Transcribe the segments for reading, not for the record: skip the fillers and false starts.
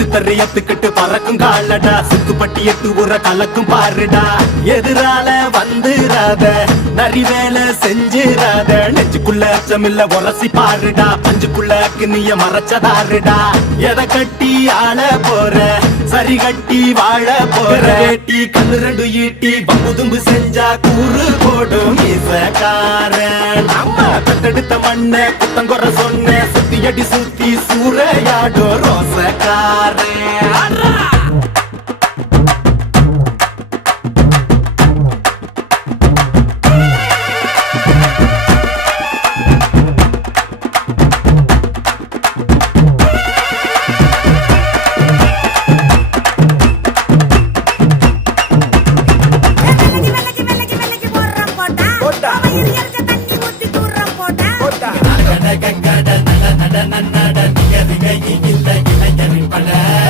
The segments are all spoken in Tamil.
எட்டு தரையத்துக்கிட்டு பறக்கும் காலடா சுத்துப்பட்டி எட்டு ஊற கலக்கும் பாருடா எதிரால வந்துராத நரி வேலை செஞ்சிராத நெஞ்சுக்குள்ள அச்சமில்ல உரசி பாருடா பஞ்சுக்குள்ள கிண்ணிய மறைச்சதாருடா எதை கட்டி ஆள போற சரி கட்டி வாழ போற வேட்டி கண்ணு ரெண்டு ஈட்டி பம்புதும்பு செஞ்சா கூறு போடும் இசக்காரன் நம்ம தத்தெடுத்த மண்ண குத்தங்குற சொன்ன சுத்தி அடி சுத்தி சூறையாடும் ரோசக்காரன்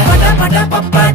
பட பட பப்ப